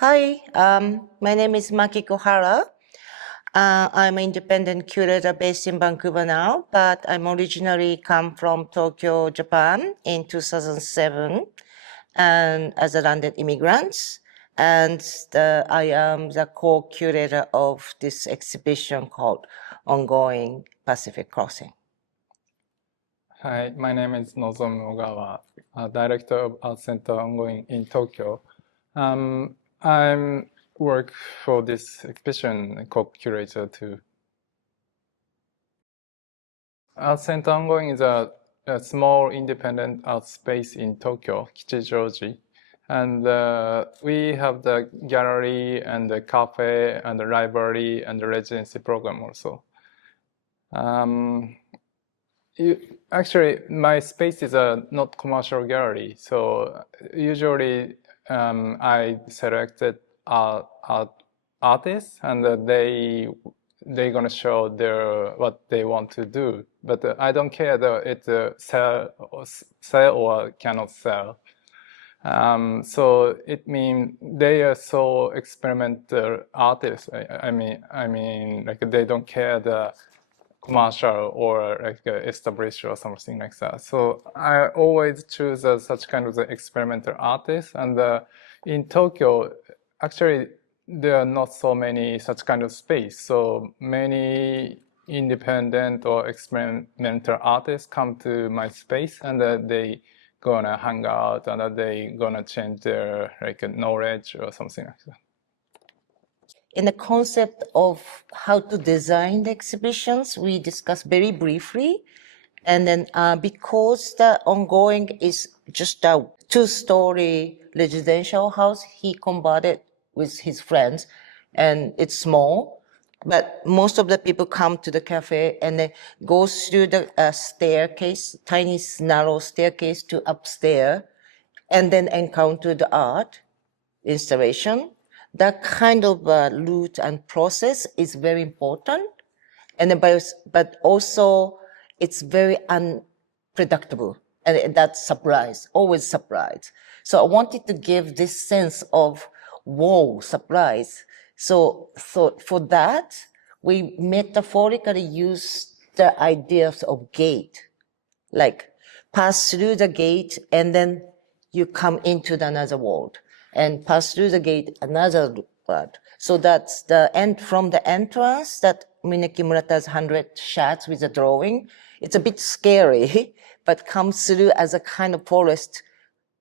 Hi, my name is Makiko Hara. I'm an independent curator based in Vancouver now, but I'm originally come from Tokyo, Japan in 2007 and as a landed immigrant. And I am the co-curator of this exhibition called Ongoing Pacific Crossing. Hi, my name is Nozomu Ogawa, Director of Art Center Ongoing in Tokyo. I'm work for this exhibition co-curator too. Art Center Ongoing is a small independent art space in Tokyo, Kichijoji. And we have the gallery and the cafe and the library and the residency program also. Actually, my space is a not commercial gallery, so usually I selected artists, and they're gonna show what they want to do. But I don't care that it sell or cannot sell. So it means they are so experimental artists. I mean, like they don't care the commercial or like established or something like that. So I always choose such kind of experimental artists. And in Tokyo, actually, there are not so many such kind of space. So many independent or experimental artists come to my space, and they gonna hang out, and they gonna change their like knowledge or something like that. In the concept of how to design the exhibitions, we discussed very briefly. And then because the ongoing is just a 2-story residential house, he converted with his friends, and it's small. But most of the people come to the cafe and they go through the staircase, tiny narrow staircase to upstairs, and then encounter the art installation. That kind of route and process is very important, and but also it's very unpredictable, and that's surprise, always surprise. So I wanted to give this sense of whoa, surprise. So for that, we metaphorically use the ideas of gate, like pass through the gate and then you come into another world, and pass through the gate another world. So that's the end from the entrance that Mineki Murata's 100 shots with a drawing. It's a bit scary, but comes through as a kind of forest.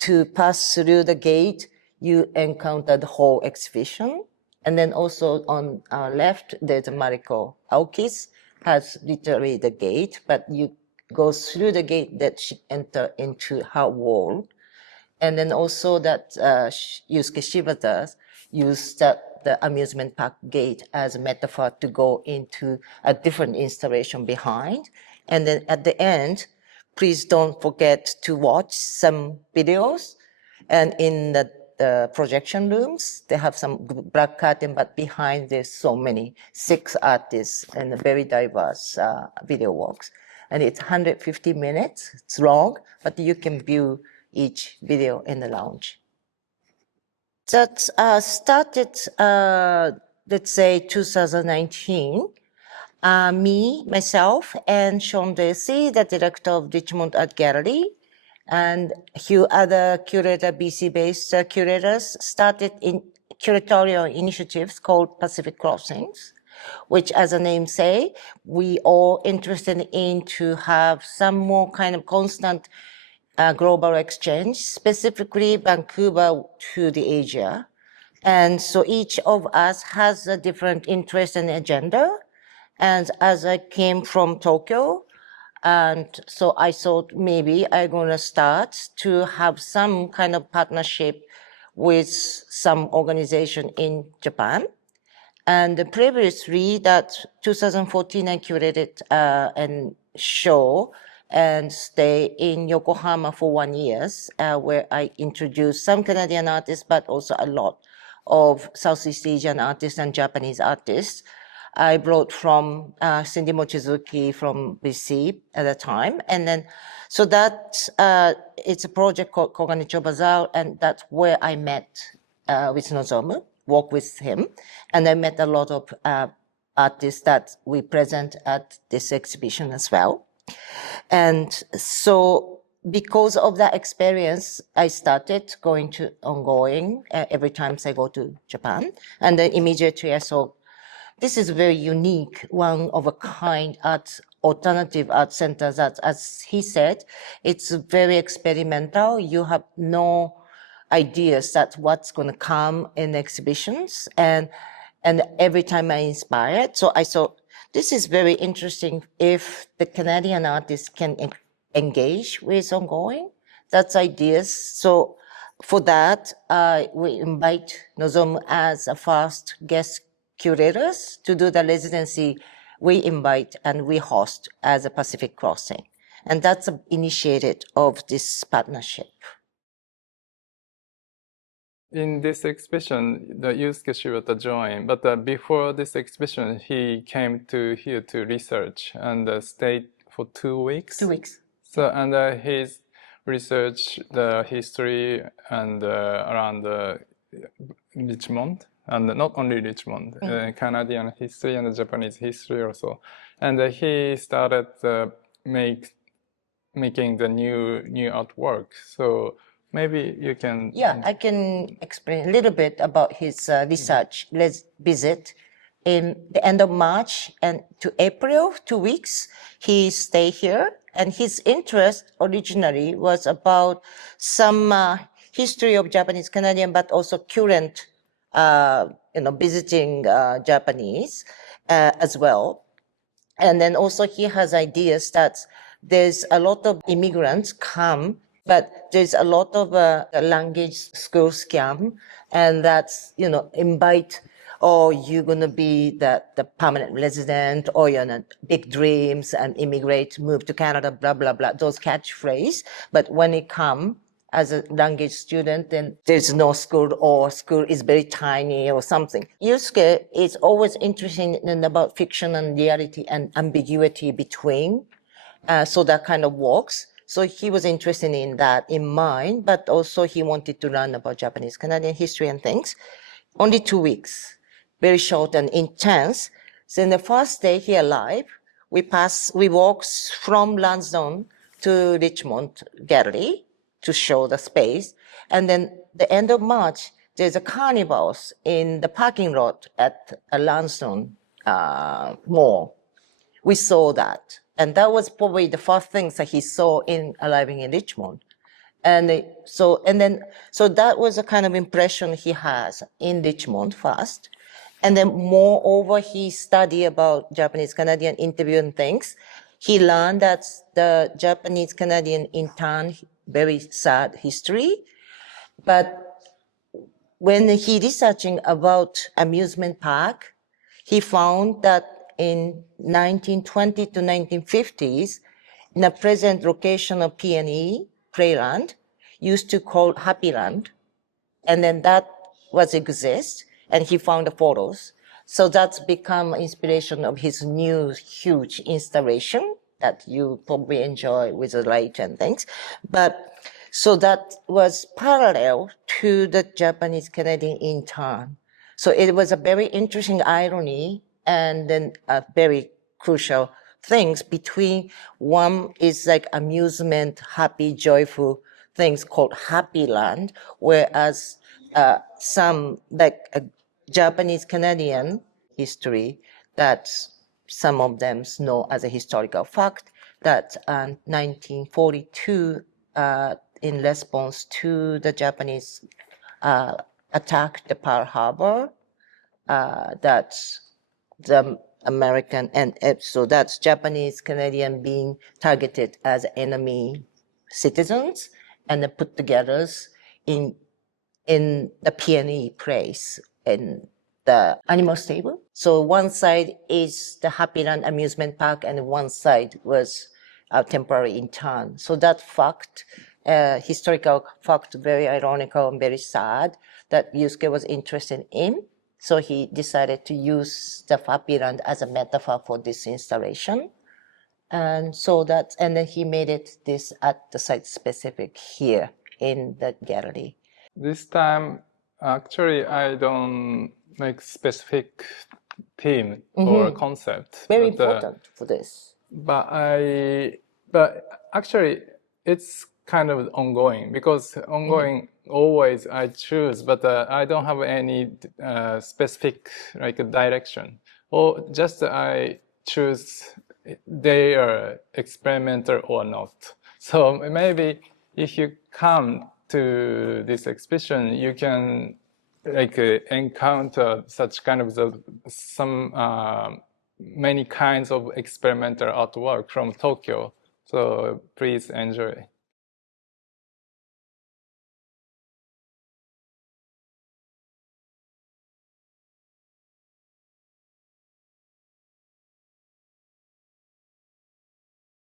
To pass through the gate, you encounter the whole exhibition. And then also on our left, there's a Marico. Aoki's has literally the gate, but you go through the gate that she enter into her world. And then also that Yusuke Shibata used the amusement park gate as a metaphor to go into a different installation behind. And then at the end, please don't forget to watch some videos. And in the projection rooms, they have some black curtain, but behind there's so many, 6 artists and very diverse video works. And it's 150 minutes, it's long, but you can view each video in the lounge. That started, let's say, 2019. Me, myself, and Sean Dacey, the director of Richmond Art Gallery, and a few other BC-based curators started in curatorial initiatives called Pacific Crossings, which, as the name say, we all interested in to have some more kind of constant global exchange, specifically Vancouver to the Asia. And so each of us has a different interest and agenda. And as I came from Tokyo, and so I thought maybe I'm gonna start to have some kind of partnership with some organization in Japan. And previously, that 2014, I curated a show and stay in Yokohama for 1 year, where I introduced some Canadian artists, but also a lot of Southeast Asian artists and Japanese artists. I brought from Cindy Mochizuki from BC at the time. And then, so that it's a project called Koganicho Bazaar, and that's where I met with Nozomu, work with him, and I met a lot of artists that we present at this exhibition as well. And so because of that experience, I started going to ongoing every time I go to Japan. And then immediately I saw this is very unique, one of a kind art, alternative art center that, as he said, it's very experimental. You have no ideas that what's going to come in exhibitions. And every time I inspired. So I thought, this is very interesting if the Canadian artists can engage with ongoing. That's ideas. So for that, we invite Nozomu as a first guest curators to do the residency. We invite and we host as a Pacific Crossing. And that's initiated of this partnership. In this exhibition, the Yusuke Shibata joined, but before this exhibition, he came to here to research and stayed for 2 weeks. 2 weeks. So, and his research the history and around Richmond, and not only Richmond, Canadian history and Japanese history also. And he started making the new artwork. So maybe you can... Yeah, I can explain a little bit about his research. Let's visit. In the end of March and to April, 2 weeks, he stayed here. And his interest originally was about some history of Japanese Canadian, but also current, visiting Japanese as well. And then also he has ideas that there's a lot of immigrants come, but there's a lot of language school scam, and that's, invite, or you're going to be the permanent resident, or big dreams and immigrate, move to Canada, blah, blah, blah, those catchphrases. But when it come as a language student, then there's no school, or school is very tiny or something. Yusuke is always interested in about fiction and reality and ambiguity between. So that kind of works. So he was interested in that in mind, but also he wanted to learn about Japanese Canadian history and things. Only 2 weeks, very short and intense. So in the first day he arrived, we walked from Lansdowne to Richmond Gallery to show the space. And then the end of March, there's a carnivals in the parking lot at a Lansdowne mall. We saw that. And that was probably the first things that he saw in arriving in Richmond. And so that was a kind of impression he has in Richmond first. And then moreover, he studied about Japanese Canadian interview and things. He learned that the Japanese Canadian intern, very sad history. But when he researching about amusement park, he found that in 1920 to 1950s, in the present location of P&E, Playland, used to call Happyland. And then that was exist, and he found the photos. So that's become inspiration of his new huge installation that you probably enjoy with the light and things. But so that was parallel to the Japanese Canadian intern. So it was a very interesting irony, and then a very crucial things between one is like amusement, happy, joyful things called Happy Land, whereas some like a Japanese Canadian history that some of them know as a historical fact that 1942 in response to the Japanese attack the Pearl Harbor, that the American, and so that's Japanese Canadian being targeted as enemy citizens and put together in the P&E place in the animal stable. So one side is the Happyland amusement park, and one side was a temporary intern. So that fact, historical fact, very ironical and very sad that Yusuke was interested in. So he decided to use the Happyland as a metaphor for this installation. And so and then he made it this at the site specific here in the gallery. This time, Actually, I don't make specific theme or concept. Very but, important for this. But actually, it's kind of ongoing because ongoing always I choose, but I don't have any specific like direction, or just I choose they are experimental or not. So maybe if you come to this exhibition, you can like encounter such kind of some many kinds of experimental artwork from Tokyo. So please enjoy.